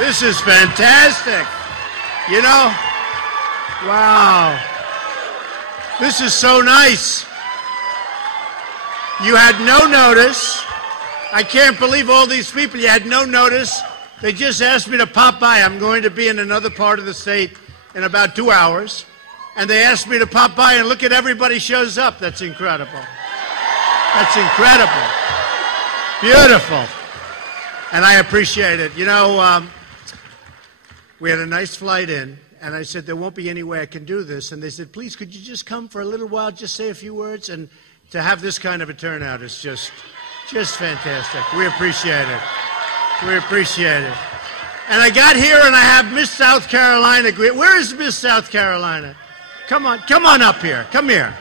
This is fantastic. You know, wow. This is so nice. You had no notice. I can't believe all these people. You had no notice. They just asked me to pop by. I'm going to be in another part of the state in about 2 hours. And they asked me to pop by and look at everybody shows up. That's incredible. That's incredible. Beautiful. And I appreciate it. You know, we had a nice flight in, and I said, there won't be any way I can do this. And they said, please, could you just come for a little while, just say a few words? And to have this kind of a turnout is just fantastic. We appreciate it. We appreciate it. And I got here, and I have Miss South Carolina. Where is Miss South Carolina? Come on up here. Come here.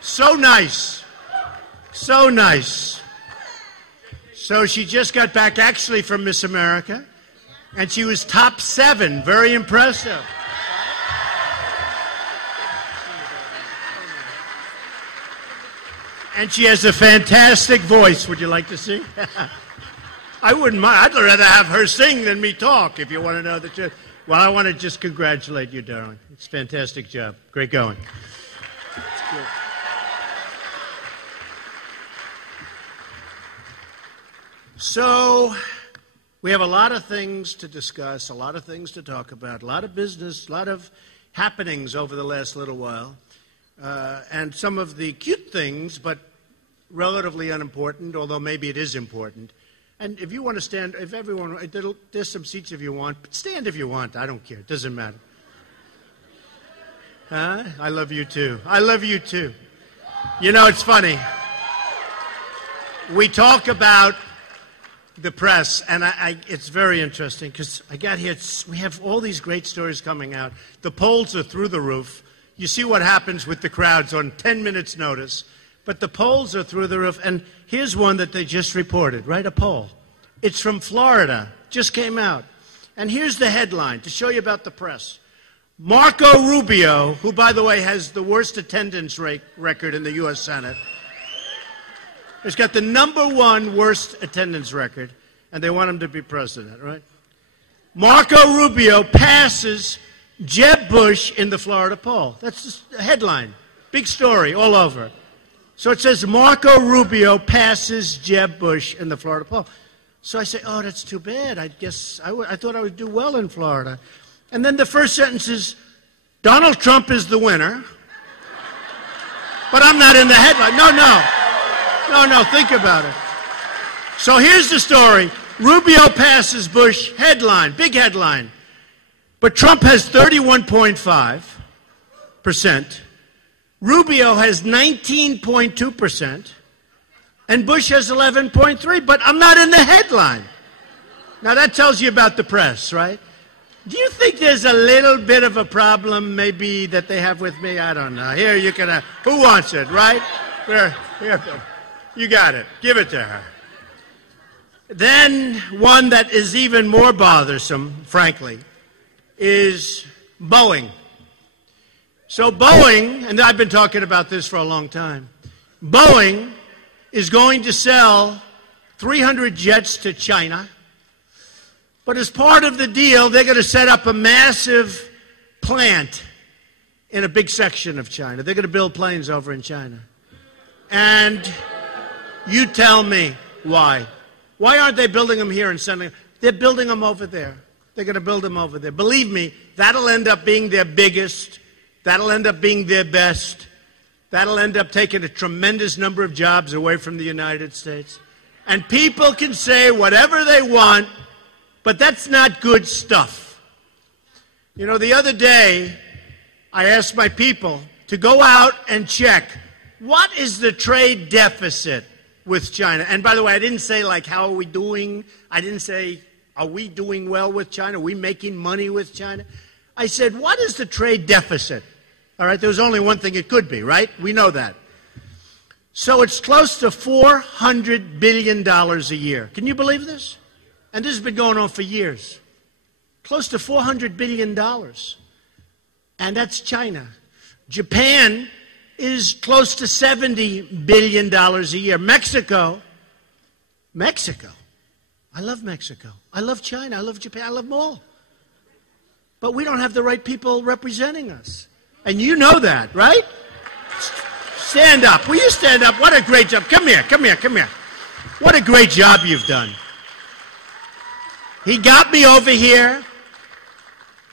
So nice. So nice. So she just got back, actually, from Miss America. And she was top 7. Very impressive. And she has a fantastic voice. Would you like to see? I wouldn't mind. I'd rather have her sing than me talk, if you want to know the truth. Well, I want to just congratulate you, darling. It's a fantastic job. Great going. It's good. So, we have a lot of things to discuss, a lot of things to talk about, a lot of business, a lot of happenings over the last little while, and some of the cute things, but relatively unimportant, although maybe it is important. And if you want to stand, if everyone, there's some seats if you want. Stand if you want. I don't care. It doesn't matter. Huh? I love you too. I love you too. You know, it's funny. We talk about the press, and it's very interesting because I got here. We have all these great stories coming out. The polls are through the roof. You see what happens with the crowds on 10 minutes' notice. But the polls are through the roof. And here's one that they just reported, right? A poll. It's from Florida. Just came out. And here's the headline to show you about the press. Marco Rubio, who, by the way, has the worst attendance record in the U.S. Senate, has got the #1 worst attendance record, and they want him to be president, right? Marco Rubio passes Jeb Bush in the Florida poll. That's just a headline. Big story all over. So it says Marco Rubio passes Jeb Bush in the Florida poll. So I say, oh, that's too bad. I guess I thought I would do well in Florida. And then the first sentence is, Donald Trump is the winner. But I'm not in the headline. No, think about it. So here's the story. Rubio passes Bush, headline, big headline. But Trump has 31.5%. Rubio has 19.2%. And Bush has 11.3%. But I'm not in the headline. Now that tells you about the press, right? Do you think there's a little bit of a problem maybe that they have with me? I don't know. Here, you can who wants it, right? Here. You got it. Give it to her. Then one that is even more bothersome, frankly, is Boeing. So Boeing, and I've been talking about this for a long time, Boeing is going to sell 300 jets to China. But as part of the deal, they're going to set up a massive plant in a big section of China. They're going to build planes over in China. And you tell me why. Why aren't they building them here and sending them? They're building them over there. They're going to build them over there. Believe me, that'll end up being their biggest. That'll end up being their best. That'll end up taking a tremendous number of jobs away from the United States. And people can say whatever they want, but that's not good stuff. You know, the other day, I asked my people to go out and check, what is the trade deficit with China? And by the way, I didn't say, like, how are we doing? I didn't say, are we doing well with China? Are we making money with China? I said, what is the trade deficit? All right, there was only one thing it could be, right? We know that. So it's close to $400 billion a year. Can you believe this? And this has been going on for years. Close to $400 billion. And that's China. Japan is close to $70 billion a year. Mexico I love Mexico. I love China. I love Japan. I love them all. But we don't have the right people representing us. And you know that, right? Stand up. Will you stand up? What a great job. Come here, come here, come here. What a great job you've done. He got me over here.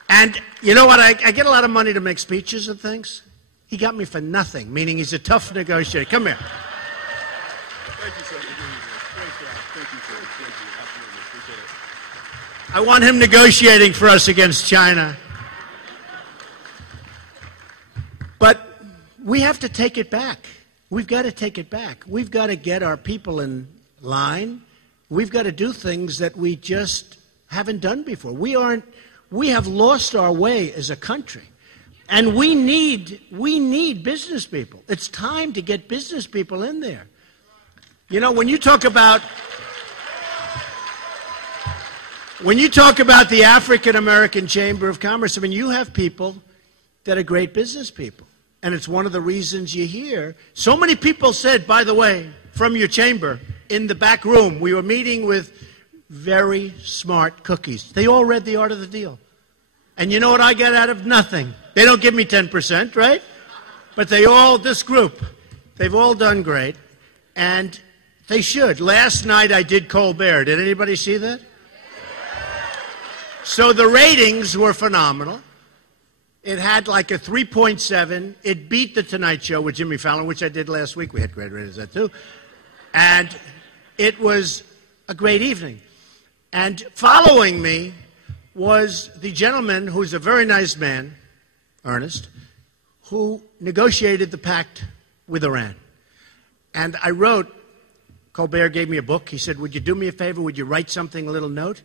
And you know what? I get a lot of money to make speeches and things. He got me for nothing, meaning he's a tough negotiator. Come here. Thank you, sir. Great job. Thank you, sir. Thank you. Absolutely. Appreciate it. I want him negotiating for us against China. But we have to take it back. We've got to take it back. We've got to get our people in line. We've got to do things that we just haven't done before. We have lost our way as a country. And we need business people. It's time to get business people in there. You know, when you talk about the African American Chamber of Commerce, I mean, you have people that are great business people. And it's one of the reasons you hear. So many people said, by the way, from your chamber, in the back room, we were meeting with very smart cookies. They all read The Art of the Deal. And you know what I get out of? Nothing. They don't give me 10%, right? But this group, they've all done great. And they should. Last night I did Colbert. Did anybody see that? So the ratings were phenomenal. It had like a 3.7. It beat The Tonight Show with Jimmy Fallon, which I did last week. We had great ratings that too. And it was a great evening. And following me was the gentleman who's a very nice man, Ernest, who negotiated the pact with Iran. And I wrote, Colbert gave me a book. He said, would you do me a favor? Would you write something, a little note?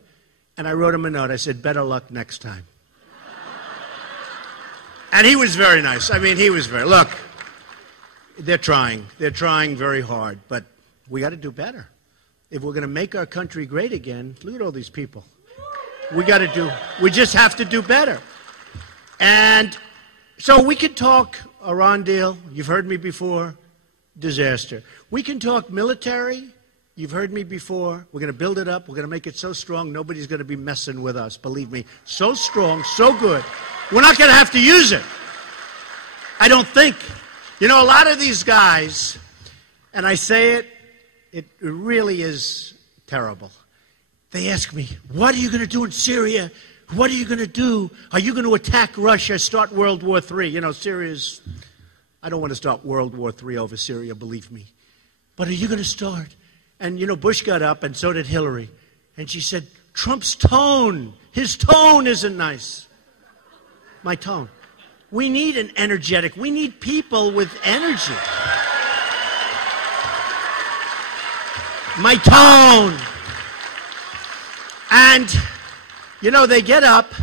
And I wrote him a note. I said, better luck next time. And he was very nice. I mean, look, they're trying. They're trying very hard. But we got to do better. If we're going to make our country great again, look at all these people. We just have to do better. And so we can talk Iran deal. You've heard me before. Disaster. We can talk military. You've heard me before. We're going to build it up. We're going to make it so strong, nobody's going to be messing with us. Believe me. So strong, so good. We're not going to have to use it. I don't think. You know, a lot of these guys, and I say it, it really is terrible. They ask me, what are you going to do in Syria? What are you going to do? Are you going to attack Russia, start World War III? You know, Syria's, I don't want to start World War III over Syria, believe me. But are you going to start? And, you know, Bush got up, and so did Hillary. And she said, Trump's tone, his tone isn't nice. My tone. We need an energetic, we need people with energy. My tone. And, you know, they get up,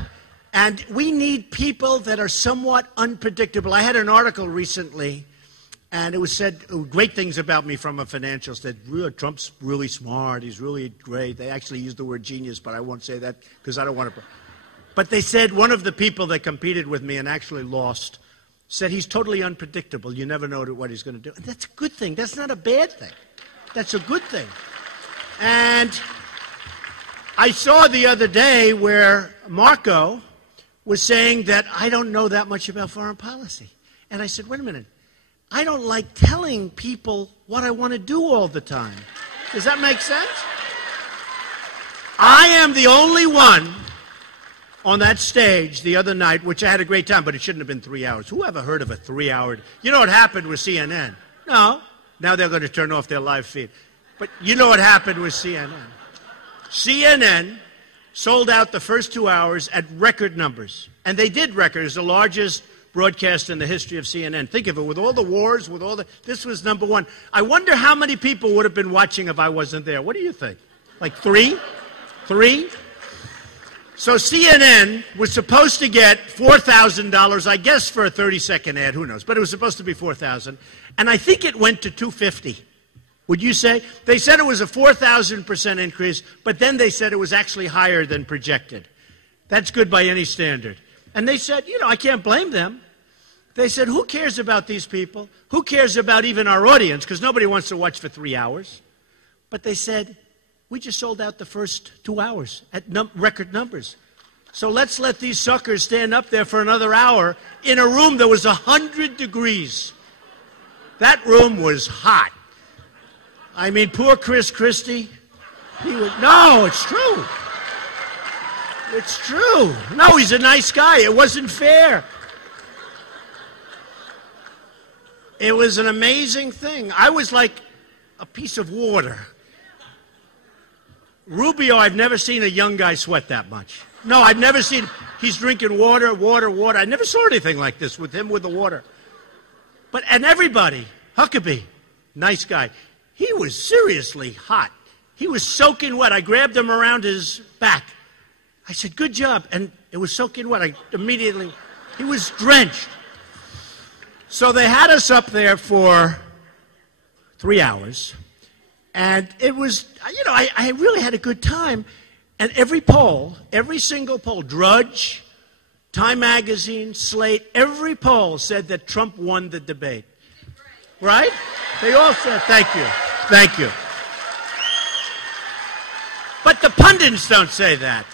and we need people that are somewhat unpredictable. I had an article recently, and it was said great things about me from a financial standpoint. Trump's really smart. He's really great. They actually used the word genius, but I won't say that because I don't want to. But they said one of the people that competed with me and actually lost said he's totally unpredictable. You never know what he's going to do. And that's a good thing. That's not a bad thing. That's a good thing. And I saw the other day where Marco was saying that I don't know that much about foreign policy. And I said, wait a minute. I don't like telling people what I want to do all the time. Does that make sense? I am the only one on that stage the other night, which I had a great time, but it shouldn't have been 3 hours. Who ever heard of a 3-hour? You know what happened with CNN? No. Now they're going to turn off their live feed. But you know what happened with CNN? CNN sold out the first 2 hours at record numbers. And they did record. It was the largest broadcast in the history of CNN. Think of it, with all the wars, this was number one. I wonder how many people would have been watching if I wasn't there. What do you think? Like 3? 3? So CNN was supposed to get $4,000, I guess, for a 30-second ad. Who knows? But it was supposed to be $4,000. And I think it went to $250. Would you say? They said it was a 4,000% increase, but then they said it was actually higher than projected. That's good by any standard. And they said, you know, I can't blame them. They said, who cares about these people? Who cares about even our audience? Because nobody wants to watch for 3 hours. But they said, We just sold out the first 2 hours at record numbers. So let's let these suckers stand up there for another hour in a room that was 100 degrees. That room was hot. I mean, poor Chris Christie. No, it's true. It's true. No, he's a nice guy. It wasn't fair. It was an amazing thing. I was like a piece of water. Rubio, I've never seen a young guy sweat that much. No, I've never seen. He's drinking water. I never saw anything like this with him with the water. And everybody, Huckabee, nice guy. He was seriously hot. He was soaking wet. I grabbed him around his back. I said, good job. And it was soaking wet. He was drenched. So they had us up there for 3 hours. And it was, I really had a good time. And every single poll, Drudge, Time Magazine, Slate, every poll said that Trump won the debate. Right? They all said, thank you. Thank you. But the pundits don't say that.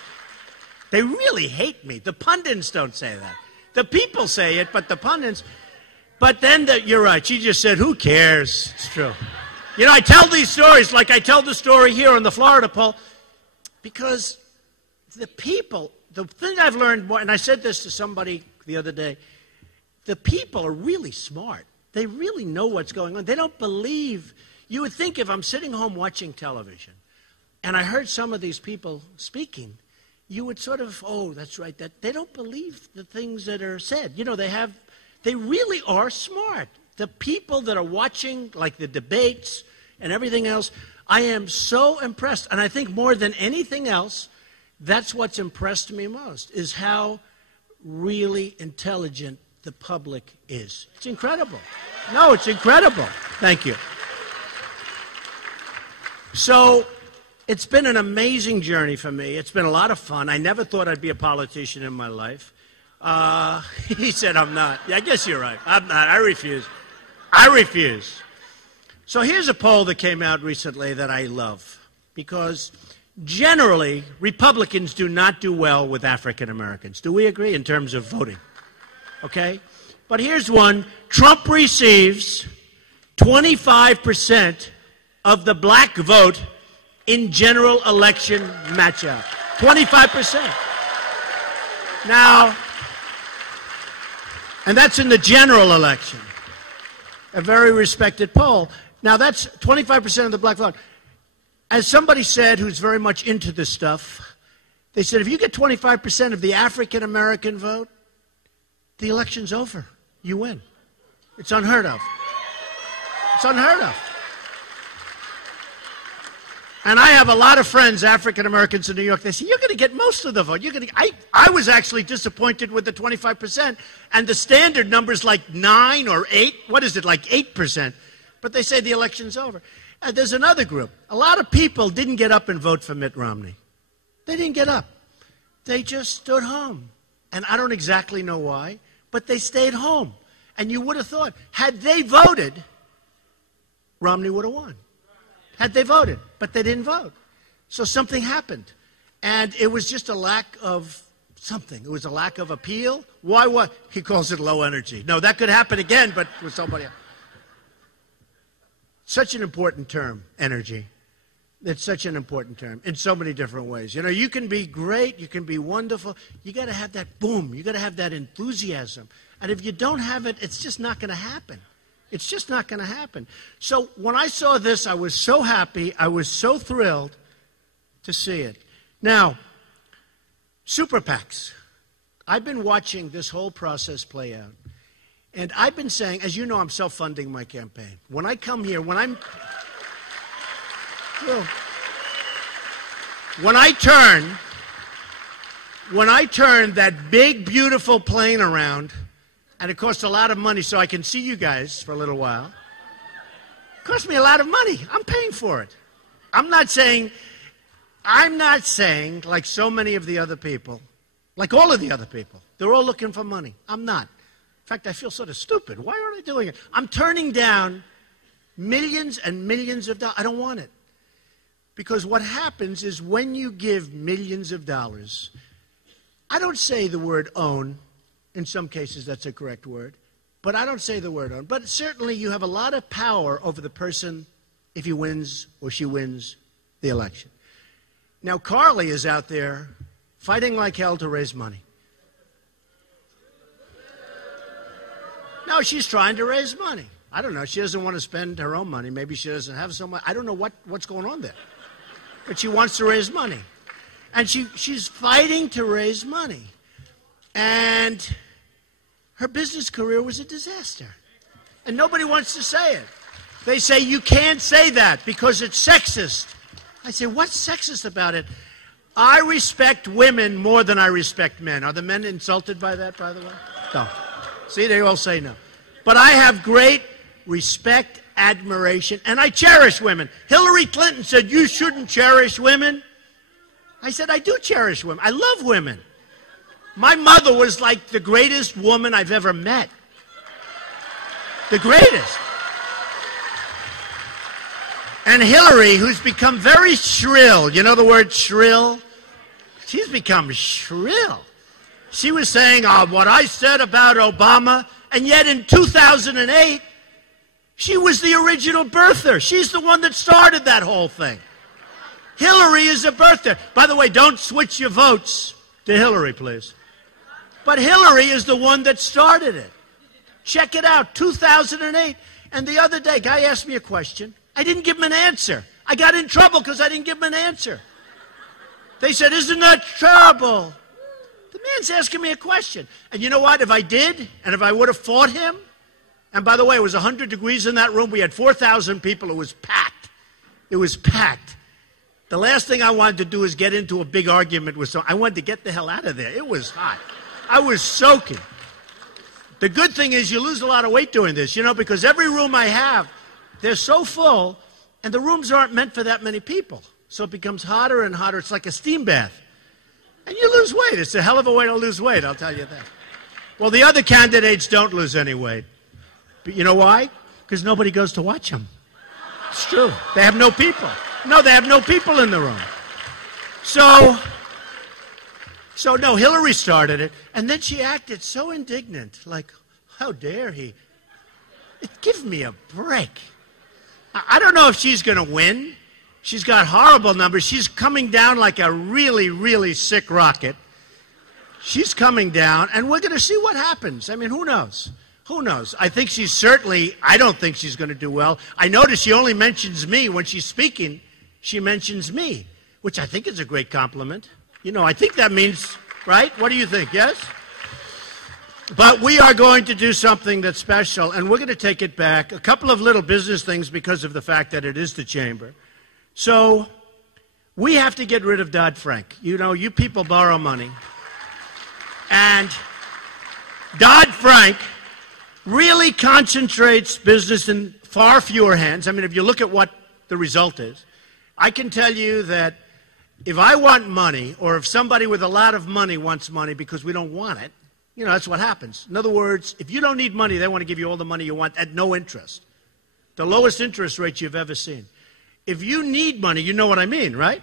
They really hate me. The pundits don't say that. The people say it, but the pundits. But then you're right. She just said, who cares? It's true. I tell these stories like I tell the story here on the Florida poll because the people, the thing I've learned more, and I said this to somebody the other day, the people are really smart. They really know what's going on. They don't believe. You would think if I'm sitting home watching television and I heard some of these people speaking, you would sort of, oh, that's right. That they don't believe the things that are said. They really are smart. The people that are watching, like the debates and everything else, I am so impressed. And I think more than anything else, that's what's impressed me most, is how really intelligent the public is. It's incredible. No, it's incredible. Thank you. So it's been an amazing journey for me. It's been a lot of fun. I never thought I'd be a politician in my life. He said, I'm not. Yeah, I guess you're right. I'm not. I refuse. So here's a poll that came out recently that I love because generally Republicans do not do well with African Americans. Do we agree in terms of voting? Okay? But here's one. Trump receives 25% of the black vote in general election matchup. 25%. Now, and that's in the general election. A very respected poll. Now, that's 25% of the black vote. As somebody said who's very much into this stuff, they said if you get 25% of the African-American vote, the election's over. You win. It's unheard of. It's unheard of. And I have a lot of friends, African Americans in New York. They say, you're going to get most of the vote. I was actually disappointed with the 25%, and the standard number is like 9 or 8. What is it, like 8%? But they say the election's over. And there's another group. A lot of people didn't get up and vote for Mitt Romney. They didn't get up. They just stood home. And I don't exactly know why, but they stayed home. And you would have thought, had they voted, Romney would have won. Had they voted, but they didn't vote. So something happened. And it was just a lack of something. It was a lack of appeal. Why what? He calls it low energy. No, that could happen again, but with somebody else. Such an important term, energy. It's such an important term in so many different ways. You can be great. You can be wonderful. You got to have that boom. You got to have that enthusiasm. And if you don't have it, it's just not going to happen. It's just not going to happen. So when I saw this, I was so happy. I was so thrilled to see it. Now, super PACs. I've been watching this whole process play out. And I've been saying, as you know, I'm self-funding my campaign. When I come here, when I turn that big, beautiful plane around, and it costs a lot of money so I can see you guys for a little while. It costs me a lot of money. I'm paying for it. I'm not saying like so many of the other people, like all of the other people, they're all looking for money. I'm not. In fact, I feel sort of stupid. Why aren't I doing it? I'm turning down millions and millions of dollars. I don't want it. Because what happens is when you give millions of dollars, I don't say the word own. In some cases, that's a correct word. But I don't say the word own. But certainly you have a lot of power over the person if he wins or she wins the election. Now, Carly is out there fighting like hell to raise money. No, she's trying to raise money. I don't know. She doesn't want to spend her own money. Maybe she doesn't have so much. I don't know what's going on there. But she wants to raise money. And she's fighting to raise money. And her business career was a disaster. And nobody wants to say it. They say, you can't say that because it's sexist. I say, what's sexist about it? I respect women more than I respect men. Are the men insulted by that, by the way? No. See, they all say no. But I have great respect, admiration, and I cherish women. Hillary Clinton said, you shouldn't cherish women. I said, I do cherish women. I love women. My mother was like the greatest woman I've ever met. The greatest. And Hillary, who's become very shrill, you know the word shrill? She's become shrill. She was saying what I said about Obama, and yet in 2008, she was the original birther. She's the one that started that whole thing. Hillary is a birther. By the way, don't switch your votes to Hillary, please. But Hillary is the one that started it. Check it out, 2008. And the other day, a guy asked me a question. I didn't give him an answer. I got in trouble because I didn't give him an answer. They said, isn't that terrible? The man's asking me a question. And you know what? If I did, and if I would have fought him, and by the way, it was 100 degrees in that room. We had 4,000 people. It was packed. It was packed. The last thing I wanted to do is get into a big argument with someone. I wanted to get the hell out of there. It was hot. I was soaking. The good thing is you lose a lot of weight doing this, because every room I have, they're so full, and the rooms aren't meant for that many people. So it becomes hotter and hotter. It's like a steam bath. And you lose weight. It's a hell of a way to lose weight, I'll tell you that. Well, the other candidates don't lose any weight. But you know why? Because nobody goes to watch them. It's true. They have no people. No, they have no people in the room. So no, Hillary started it, and then she acted so indignant, like, how dare he? Give me a break. I don't know if she's going to win. She's got horrible numbers. She's coming down like a really, really sick rocket. She's coming down, and we're going to see what happens. I mean, who knows? Who knows? I think I don't think she's going to do well. I notice she only mentions me when she's speaking. She mentions me, which I think is a great compliment. I think that means, right? What do you think? Yes? But we are going to do something that's special, and we're going to take it back. A couple of little business things because of the fact that it is the chamber. So we have to get rid of Dodd-Frank. You people borrow money. And Dodd-Frank really concentrates business in far fewer hands. I mean, if you look at what the result is, I can tell you that if I want money, or if somebody with a lot of money wants money because we don't want it, that's what happens. In other words, if you don't need money, they want to give you all the money you want at no interest. The lowest interest rates you've ever seen. If you need money, you know what I mean, right?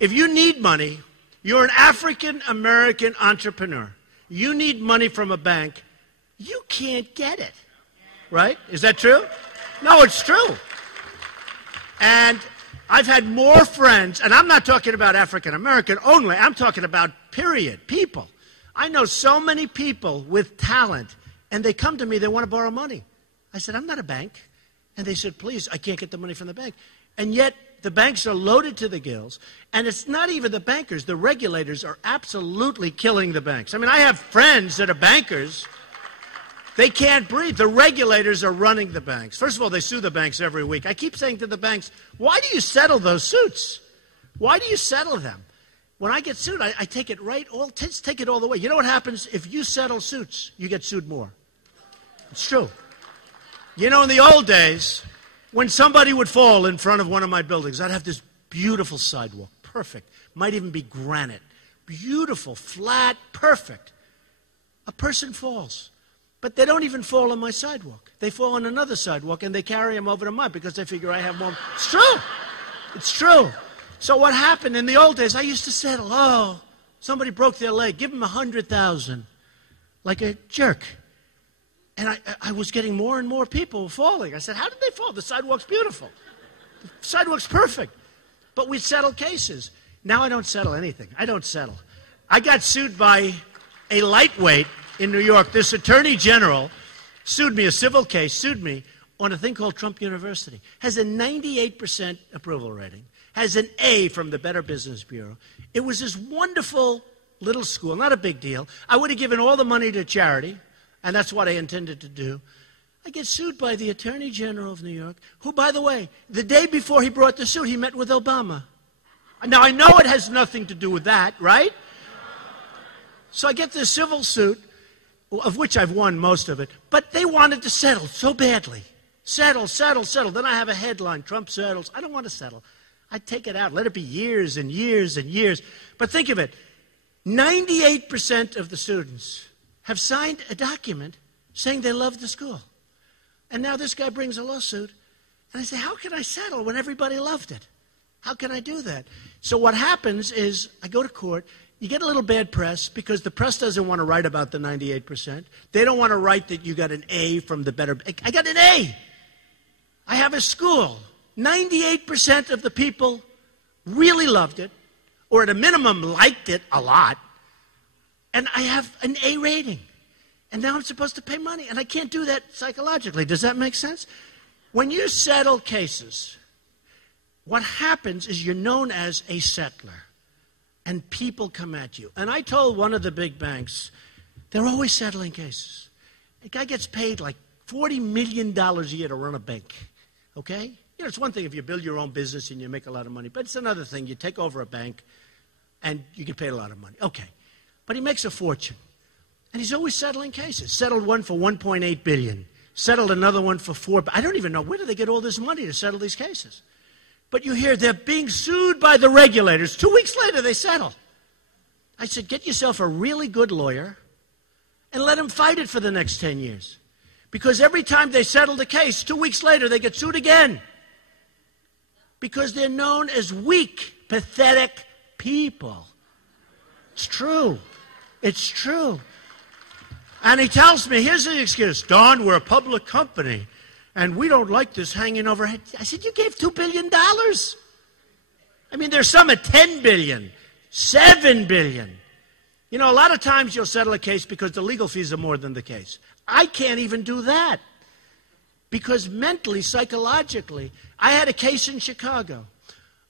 If you need money, you're an African-American entrepreneur. You need money from a bank. You can't get it, right? Is that true? No, it's true. And I've had more friends, and I'm not talking about African-American only. I'm talking about period, people. I know so many people with talent, and they come to me, they want to borrow money. I said, I'm not a bank. And they said, please, I can't get the money from the bank. And yet, the banks are loaded to the gills, and it's not even the bankers. The regulators are absolutely killing the banks. I mean, I have friends that are bankers. They can't breathe. The regulators are running the banks. First of all, they sue the banks every week. I keep saying to the banks, why do you settle those suits? Why do you settle them? When I get sued, I take it take it all the way. You know what happens? If you settle suits, you get sued more. It's true. In the old days, when somebody would fall in front of one of my buildings, I'd have this beautiful sidewalk, perfect. Might even be granite. Beautiful, flat, perfect. A person falls. But they don't even fall on my sidewalk. They fall on another sidewalk, and they carry them over to mine because they figure I have more. It's true. It's true. So what happened in the old days, I used to settle. Oh, somebody broke their leg. Give them $100,000. Like a jerk. And I was getting more and more people falling. I said, how did they fall? The sidewalk's beautiful. The sidewalk's perfect. But we settled cases. Now I don't settle anything. I don't settle. I got sued by a lightweight in New York. This attorney general sued me, a civil case, sued me on a thing called Trump University. Has a 98% approval rating. Has an A from the Better Business Bureau. It was this wonderful little school, not a big deal. I would have given all the money to charity, and that's what I intended to do. I get sued by the Attorney General of New York, who, by the way, the day before he brought the suit, he met with Obama. Now, I know it has nothing to do with that, right? So I get this civil suit, of which I've won most of it, but they wanted to settle so badly. Settle, settle, settle. Then I have a headline, Trump settles. I don't want to settle. I take it out, let it be years and years and years. But think of it, 98% of the students have signed a document saying they love the school. And now this guy brings a lawsuit, and I say, how can I settle when everybody loved it? How can I do that? So what happens is I go to court. You get a little bad press because the press doesn't want to write about the 98%. They don't want to write that you got an A from the Better. I got an A. I have a school. 98% of the people really loved it, or at a minimum liked it a lot, and I have an A rating. And now I'm supposed to pay money, and I can't do that psychologically. Does that make sense? When you settle cases, what happens is you're known as a settler, and people come at you. And I told one of the big banks, they're always settling cases. A guy gets paid like $40 million a year to run a bank, okay? You know, it's one thing if you build your own business and you make a lot of money, but it's another thing. You take over a bank and you get paid a lot of money. Okay. But he makes a fortune. And he's always settling cases. Settled one for $1.8 billion. Settled another one for $4 billion. I don't even know, where do they get all this money to settle these cases? But you hear they're being sued by the regulators. 2 weeks later, they settle. I said, get yourself a really good lawyer and let him fight it for the next 10 years. Because every time they settle the case, 2 weeks later, they get sued again. Because they're known as weak, pathetic people. It's true. It's true. And he tells me, here's the excuse. Don, we're a public company, and we don't like this hanging overhead. I said, you gave $2 billion. I mean, there's some at $10 billion, $7 billion. You know, a lot of times you'll settle a case because the legal fees are more than the case. I can't even do that. Because mentally, psychologically, I had a case in Chicago.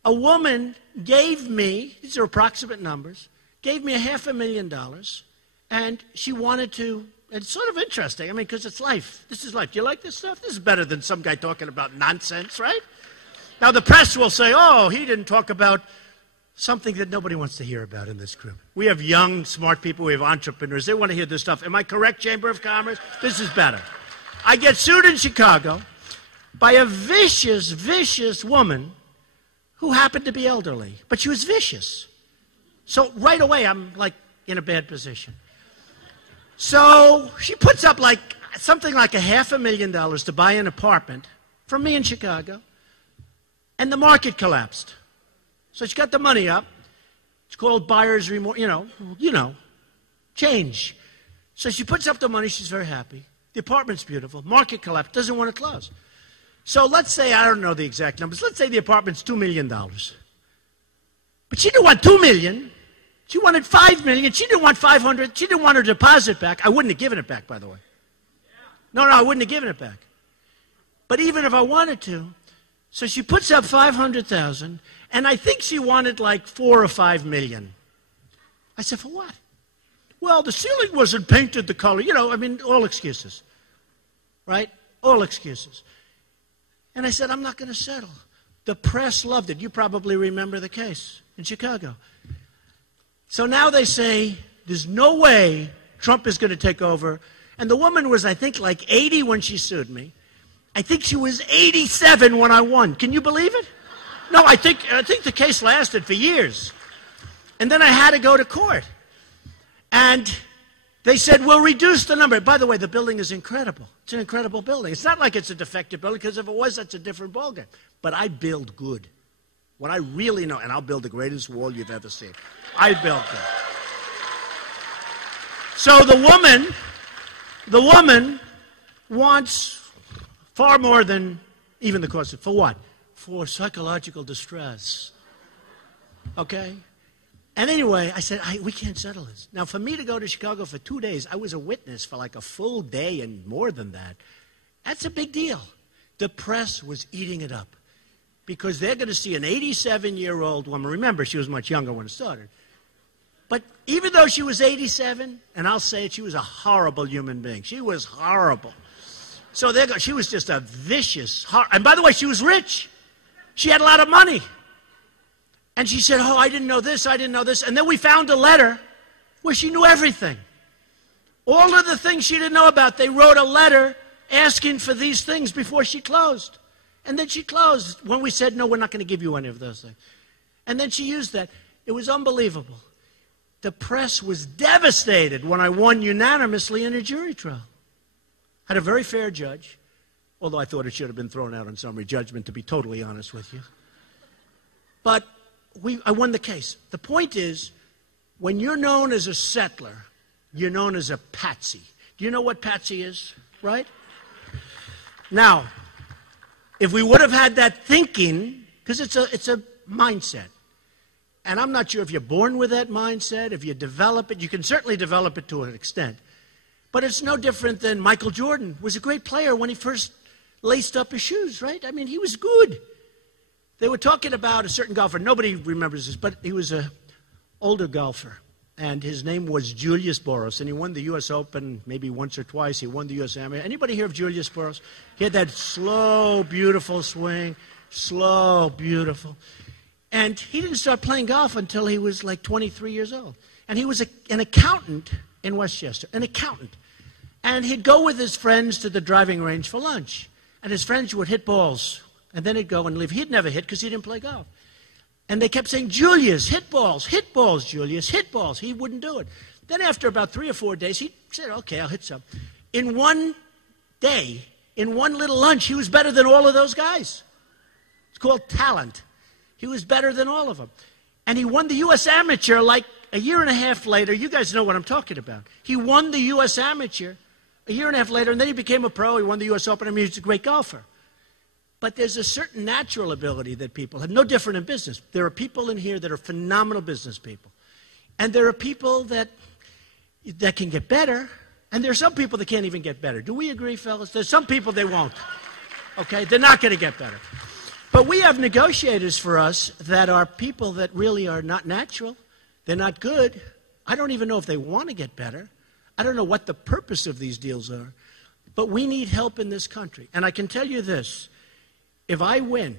A woman gave me, these are approximate numbers, gave me $500,000, and she wanted to, it's sort of interesting, I mean, because it's life. This is life. Do you like this stuff? This is better than some guy talking about nonsense, right? Now, the press will say, oh, he didn't talk about something that nobody wants to hear about in this group. We have young, smart people. We have entrepreneurs. They want to hear this stuff. Am I correct, Chamber of Commerce? This is better. I get sued in Chicago by a vicious, vicious woman who happened to be elderly. But she was vicious. So right away, I'm like in a bad position. So she puts up like something like $500,000 to buy an apartment from me in Chicago. And the market collapsed. So she got the money up. It's called buyer's remorse, you know, change. So she puts up the money. She's very happy. The apartment's beautiful. Market collapse. Doesn't want to close. So let's say, I don't know the exact numbers. Let's say the apartment's $2 million. But she didn't want $2 million. She wanted $5 million. She didn't want $500,000. She didn't want her deposit back. I wouldn't have given it back, by the way. No, I wouldn't have given it back. But even if I wanted to, so she puts up $500,000, and I think she wanted like $4 or $5 million. I said, for what? Well, the ceiling wasn't painted the color. You know, I mean, all excuses. Right? All excuses. And I said, I'm not going to settle. The press loved it. You probably remember the case in Chicago. So now they say, there's no way Trump is going to take over. And the woman was, I think, like 80 when she sued me. I think she was 87 when I won. Can you believe it? No, I think the case lasted for years. And then I had to go to court. And they said, we'll reduce the number. By the way, the building is incredible. It's an incredible building. It's not like it's a defective building, because if it was, that's a different ballgame. But I build good. What I really know, and I'll build the greatest wall you've ever seen. I built it. So the woman wants far more than even the cost. For what? For psychological distress. Okay? And anyway, I said, we can't settle this. Now, for me to go to Chicago for 2 days, I was a witness for like a full day and more than that. That's a big deal. The press was eating it up because they're going to see an 87-year-old woman. Remember, she was much younger when it started. But even though she was 87, and I'll say it, she was a horrible human being. She was horrible. So she was just a vicious, and by the way, she was rich. She had a lot of money. And she said, I didn't know this, I didn't know this. And then we found a letter where she knew everything. All of the things she didn't know about, they wrote a letter asking for these things before she closed. And then she closed when we said, no, we're not going to give you any of those things. And then she used that. It was unbelievable. The press was devastated when I won unanimously in a jury trial. Had a very fair judge, although I thought it should have been thrown out on summary judgment, to be totally honest with you. But I won the case. The point is, when you're known as a settler, you're known as a patsy. Do you know what patsy is, right? Now, if we would have had that thinking, because it's a mindset, and I'm not sure if you're born with that mindset, if you develop it, you can certainly develop it to an extent. But it's no different than Michael Jordan was a great player when he first laced up his shoes, right? I mean, he was good. They were talking about a certain golfer. Nobody remembers this, but he was an older golfer. And his name was Julius Boros. And he won the U.S. Open maybe once or twice. He won the U.S. Amateur. Anybody hear of Julius Boros? He had that slow, beautiful swing. Slow, beautiful. And he didn't start playing golf until he was like 23 years old. And he was an accountant in Westchester, an accountant. And he'd go with his friends to the driving range for lunch. And his friends would hit balls. And then he'd go and leave. He'd never hit because he didn't play golf. And they kept saying, Julius, hit balls, Julius, hit balls. He wouldn't do it. Then after about 3 or 4 days, he said, okay, I'll hit some. In one day, in one little lunch, he was better than all of those guys. It's called talent. He was better than all of them. And he won the U.S. Amateur like a year and a half later. You guys know what I'm talking about. He won the U.S. Amateur a year and a half later, and then he became a pro. He won the U.S. Open. I mean, he's a great golfer. But there's a certain natural ability that people have, no different in business. There are people in here that are phenomenal business people. And there are people that can get better, and there are some people that can't even get better. Do we agree, fellas? There's some people they won't. Okay? They're not going to get better. But we have negotiators for us that are people that really are not natural. They're not good. I don't even know if they want to get better. I don't know what the purpose of these deals are. But we need help in this country. And I can tell you this. If I win,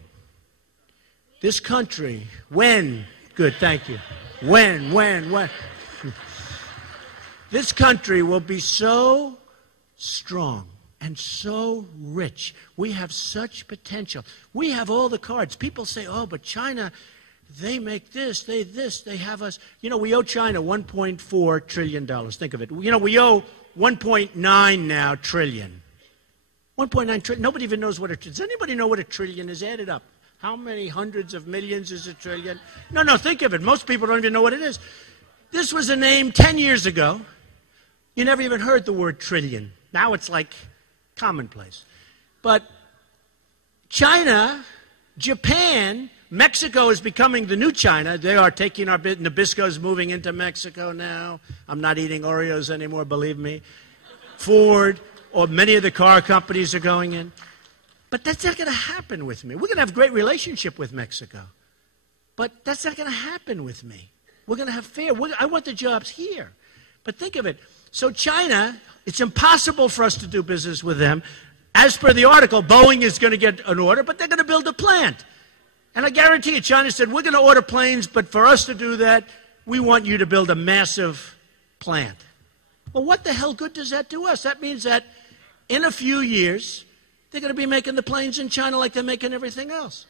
this country, good, thank you. When. This country will be so strong and so rich. We have such potential. We have all the cards. People say, oh, but China, they make this, they have us. You know, we owe China $1.4 trillion. Think of it. You know, we owe 1.9 now trillion. 1.9 trillion. Nobody even knows what does anybody know what a trillion is added up? How many hundreds of millions is a trillion? No, think of it. Most people don't even know what it is. This was a name 10 years ago. You never even heard the word trillion. Now it's like commonplace. But China, Japan, Mexico is becoming the new China. They are taking our bit. Nabisco's moving into Mexico now. I'm not eating Oreos anymore, believe me. Ford, or many of the car companies are going in. But that's not going to happen with me. We're going to have a great relationship with Mexico. But that's not going to happen with me. We're going to have fair. I want the jobs here. But think of it. So China, it's impossible for us to do business with them. As per the article, Boeing is going to get an order, but they're going to build a plant. And I guarantee you, China said, we're going to order planes, but for us to do that, we want you to build a massive plant. Well, what the hell good does that do us? That means that in a few years, they're going to be making the planes in China like they're making everything else.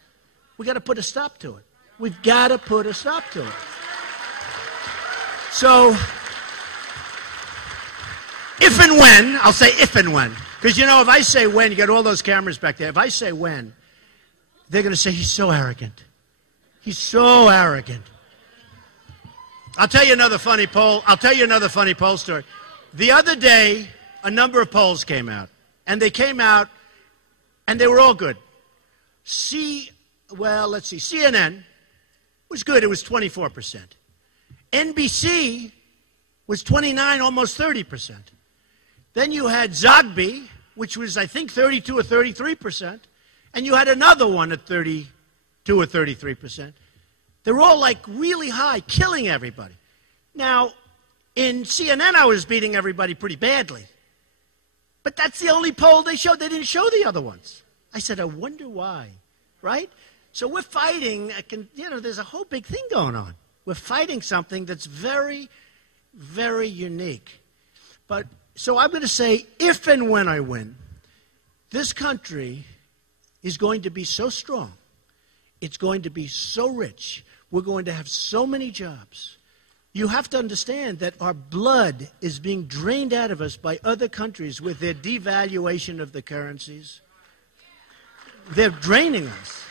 We've got to put a stop to it. We've got to put a stop to it. So, if and when, I'll say if and when. Because, you know, if I say when, you got all those cameras back there. If I say when, they're going to say, he's so arrogant. He's so arrogant. I'll tell you another funny poll. I'll tell you another funny poll story. The other day, a number of polls came out. And they came out, and they were all good. CNN was good. It was 24%. NBC was 29, almost 30%. Then you had Zogby, which was, I think, 32 or 33%. And you had another one at 32 or 33%. They were all like really high, killing everybody. Now, in CNN, I was beating everybody pretty badly. But that's the only poll they showed. They didn't show the other ones. I said, I wonder why, right? So we're fighting, there's a whole big thing going on. We're fighting something that's very, very unique. But so I'm going to say, if and when I win, this country is going to be so strong. It's going to be so rich. We're going to have so many jobs. You have to understand that our blood is being drained out of us by other countries with their devaluation of the currencies. They're draining us.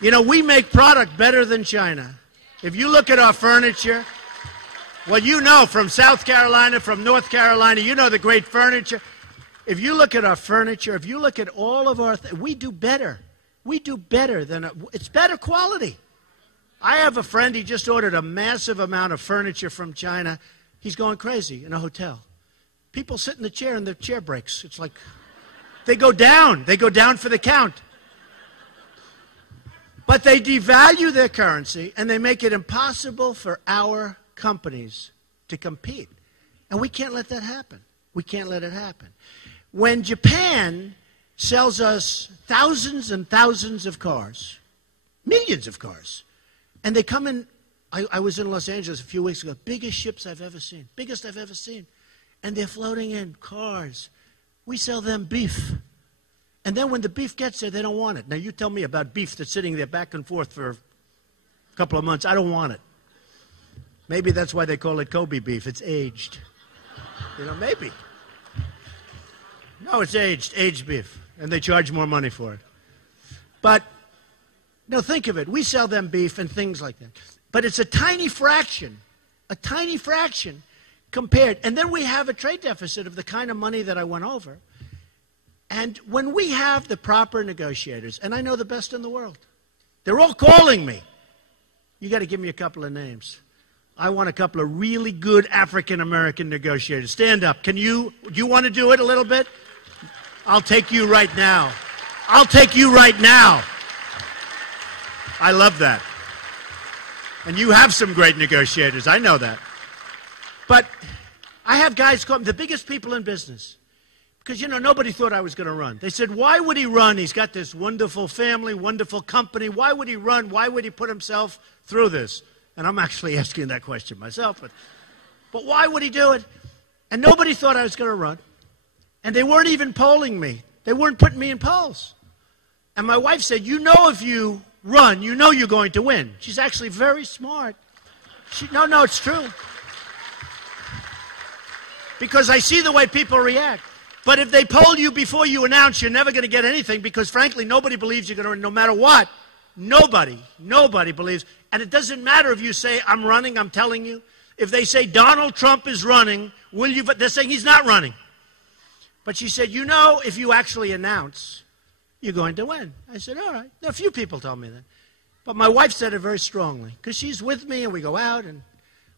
You know, we make product better than China. If you look at our furniture, well, you know, from South Carolina, from North Carolina, you know the great furniture. If you look at our furniture, if you look at all of our we do better. We do better than, it's better quality. I have a friend, he just ordered a massive amount of furniture from China. He's going crazy in a hotel. People sit in the chair and the chair breaks. It's like, they go down for the count. But they devalue their currency and they make it impossible for our companies to compete. And we can't let that happen. We can't let it happen. When Japan sells us thousands and thousands of cars, millions of cars, and they come in, I was in Los Angeles a few weeks ago, biggest ships I've ever seen, biggest I've ever seen. And they're floating in cars. We sell them beef. And then when the beef gets there, they don't want it. Now you tell me about beef that's sitting there back and forth for a couple of months. I don't want it. Maybe that's why they call it Kobe beef. It's aged. You know, maybe. No, it's aged beef. And they charge more money for it. But, no, think of it. We sell them beef and things like that. But it's a tiny fraction compared. And then we have a trade deficit of the kind of money that I went over. And when we have the proper negotiators, and I know the best in the world, they're all calling me. You got to give me a couple of names. I want a couple of really good African-American negotiators. Stand up. Do you want to do it a little bit? I'll take you right now. I'll take you right now. I love that. And you have some great negotiators. I know that. But I have guys call me the biggest people in business. Because, you know, nobody thought I was going to run. They said, why would he run? He's got this wonderful family, wonderful company. Why would he run? Why would he put himself through this? And I'm actually asking that question myself. But why would he do it? And nobody thought I was going to run. And they weren't even polling me. They weren't putting me in polls. And my wife said, you know if you run, you know you're going to win. She's actually very smart. No, it's true. Because I see the way people react. But if they poll you before you announce, you're never going to get anything because, frankly, nobody believes you're going to win no matter what. Nobody believes. And it doesn't matter if you say, I'm running, I'm telling you. If they say Donald Trump is running, will you vote? They're saying he's not running. But she said, you know, if you actually announce, you're going to win. I said, all right. A few people told me that. But my wife said it very strongly because she's with me and we go out and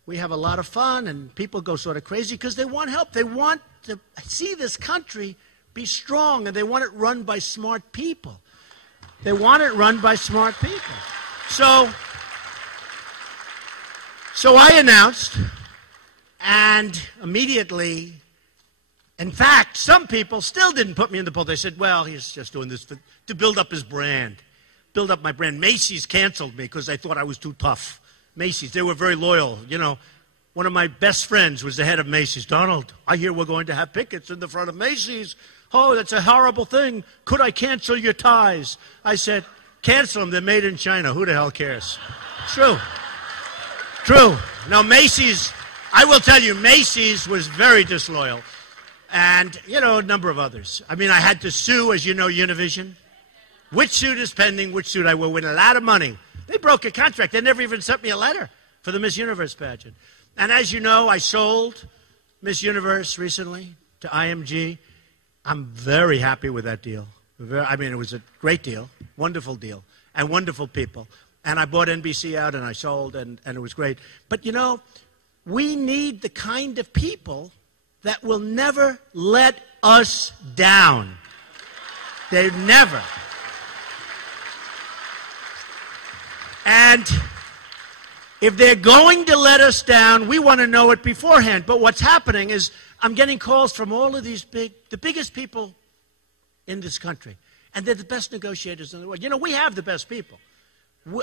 we have a lot of fun and people go sort of crazy because they want help. They want to see this country be strong and they want it run by smart people. They want it run by smart people. So I announced, and immediately, in fact, some people still didn't put me in the poll. They said, well, he's just doing this to build up his brand, build up my brand. Macy's canceled me because they thought I was too tough. Macy's, they were very loyal. You know, one of my best friends was the head of Macy's. Donald, I hear we're going to have pickets in the front of Macy's. Oh, that's a horrible thing. Could I cancel your ties? I said, cancel them. They're made in China. Who the hell cares? True. Now, Macy's, I will tell you, Macy's was very disloyal. And, you know, a number of others. I mean, I had to sue, as you know, Univision. Which suit is pending, which suit I will win a lot of money. They broke a contract. They never even sent me a letter for the Miss Universe pageant. And as you know, I sold Miss Universe recently to IMG. I'm very happy with that deal. It was a great deal, wonderful deal, and wonderful people. And I bought NBC out and I sold, and it was great. But, you know, we need the kind of people that will never let us down. They never. And if they're going to let us down, we want to know it beforehand. But what's happening is I'm getting calls from all of these the biggest people in this country. And they're the best negotiators in the world. You know, we have the best people.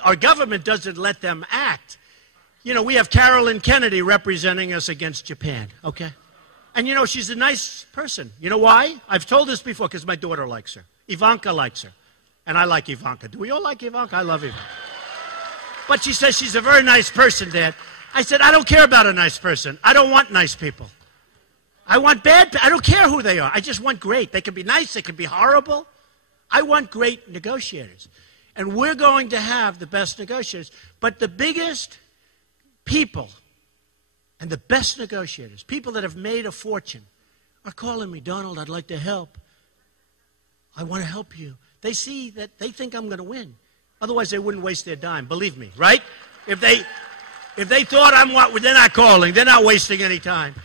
Our government doesn't let them act. You know, we have Carolyn Kennedy representing us against Japan, okay? And, you know, she's a nice person. You know why? I've told this before because my daughter likes her. Ivanka likes her. And I like Ivanka. Do we all like Ivanka? I love Ivanka. But she says she's a very nice person, Dad. I said, I don't care about a nice person. I don't want nice people. I want bad people. I don't care who they are. I just want great. They can be nice. They can be horrible. I want great negotiators. And we're going to have the best negotiators. But the biggest people and the best negotiators, people that have made a fortune, are calling me, Donald, I'd like to help. I want to help you. They see that they think I'm going to win. Otherwise, they wouldn't waste their dime. Believe me, right? If they thought I'm what, they're not calling. They're not wasting any time.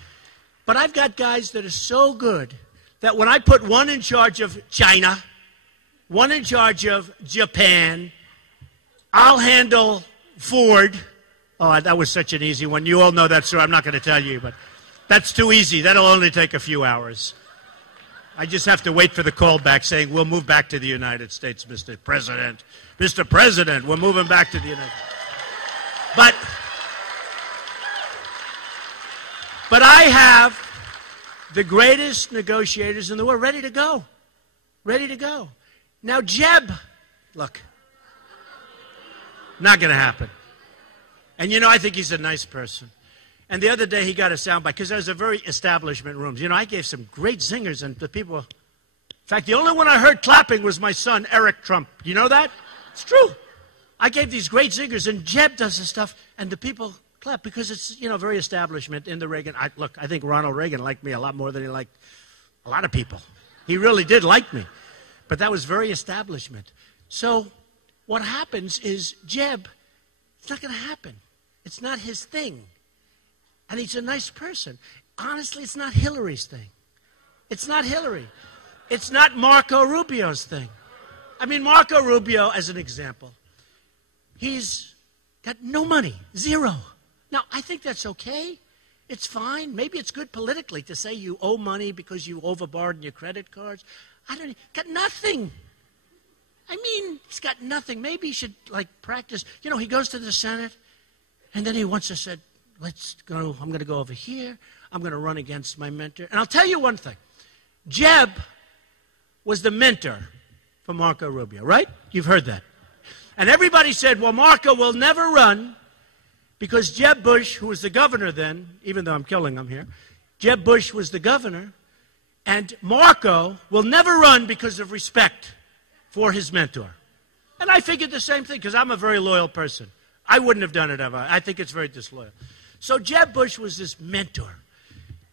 But I've got guys that are so good that when I put one in charge of China, one in charge of Japan, I'll handle Ford. Oh, that was such an easy one. You all know that, sir. I'm not going to tell you, but that's too easy. That'll only take a few hours. I just have to wait for the call back saying, we'll move back to the United States, Mr. President. Mr. President, we're moving back to the United States. But I have the greatest negotiators in the world ready to go. Ready to go. Now, Jeb, look, not going to happen. And, you know, I think he's a nice person. And the other day he got a soundbite, because there's a very establishment rooms. You know, I gave some great zingers, and the people, in fact, the only one I heard clapping was my son, Eric Trump. You know that? It's true. I gave these great zingers, and Jeb does this stuff, and the people clap, because it's, you know, very establishment in the Reagan. Look, I think Ronald Reagan liked me a lot more than he liked a lot of people. He really did like me. But that was very establishment. So what happens is Jeb, it's not going to happen. It's not his thing. And he's a nice person. Honestly, it's not Hillary's thing. It's not Hillary. It's not Marco Rubio's thing. I mean, Marco Rubio, as an example, he's got no money, zero. Now, I think that's okay. It's fine. Maybe it's good politically to say you owe money because you overborrowed your credit cards. Got nothing. I mean, he's got nothing. Maybe he should, like, practice. You know, he goes to the Senate, and then he wants to say, let's go, I'm going to go over here. I'm going to run against my mentor. And I'll tell you one thing. Jeb was the mentor for Marco Rubio, right? You've heard that. And everybody said, well, Marco will never run because Jeb Bush, who was the governor then, even though I'm killing him here, Jeb Bush was the governor, and Marco will never run because of respect for his mentor. And I figured the same thing because I'm a very loyal person. I wouldn't have done it ever. I think it's very disloyal. So Jeb Bush was this mentor.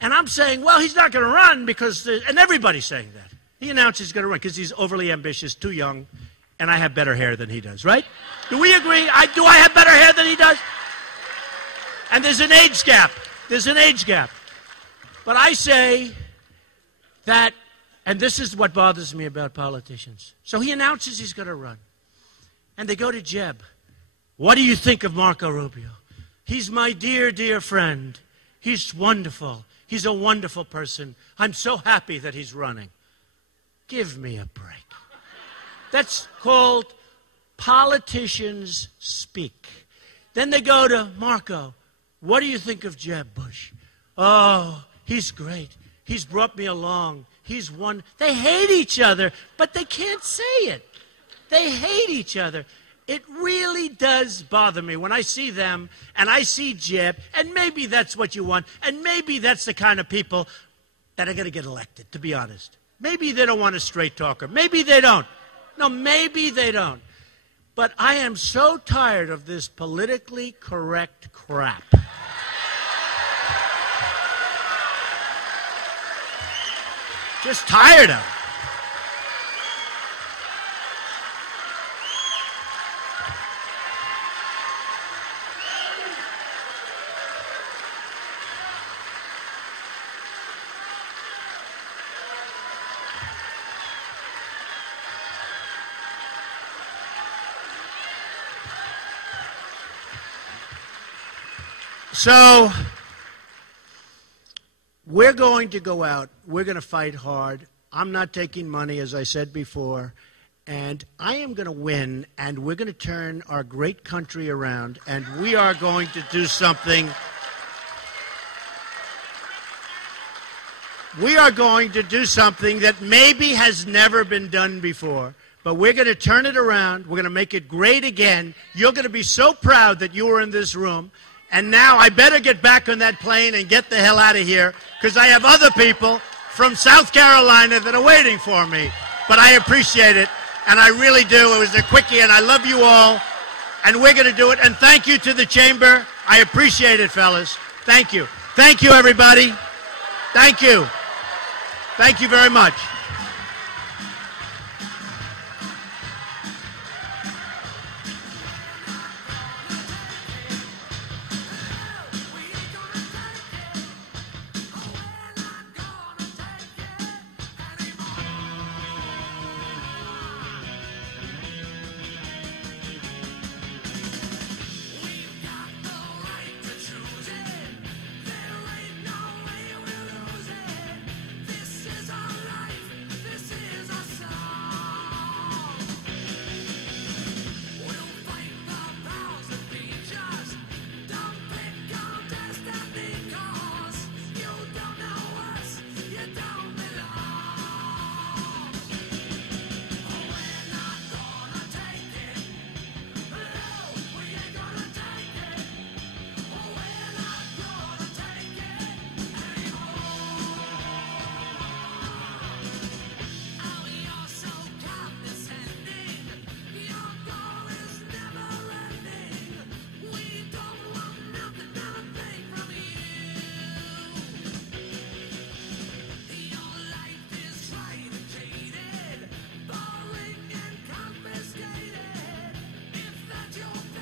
And I'm saying, well, he's not going to run because, and everybody's saying that. He announced he's going to run because he's overly ambitious, too young, and I have better hair than he does, right? Do we agree? Do I have better hair than he does? And there's an age gap. There's an age gap. But I say that, and this is what bothers me about politicians. So he announces he's going to run. And they go to Jeb. What do you think of Marco Rubio? He's my dear, dear friend. He's wonderful. He's a wonderful person. I'm so happy that he's running. Give me a break. That's called politicians speak. Then they go to Marco. What do you think of Jeb Bush? Oh, he's great. He's brought me along. He's one. They hate each other, but they can't say it. They hate each other. It really does bother me when I see them and I see Jeb, and maybe that's what you want, and maybe that's the kind of people that are going to get elected, to be honest. Maybe they don't want a straight talker. Maybe they don't. No, maybe they don't. But I am so tired of this politically correct crap. Just tired of it. So, we're going to go out. We're going to fight hard. I'm not taking money, as I said before. And I am going to win, and we're going to turn our great country around, and we are going to do something. We are going to do something that maybe has never been done before. But we're going to turn it around. We're going to make it great again. You're going to be so proud that you were in this room. And now I better get back on that plane and get the hell out of here, because I have other people from South Carolina that are waiting for me. But I appreciate it, and I really do. It was a quickie, and I love you all, and we're going to do it. And thank you to the Chamber. I appreciate it, fellas. Thank you. Thank you, everybody. Thank you. Thank you very much.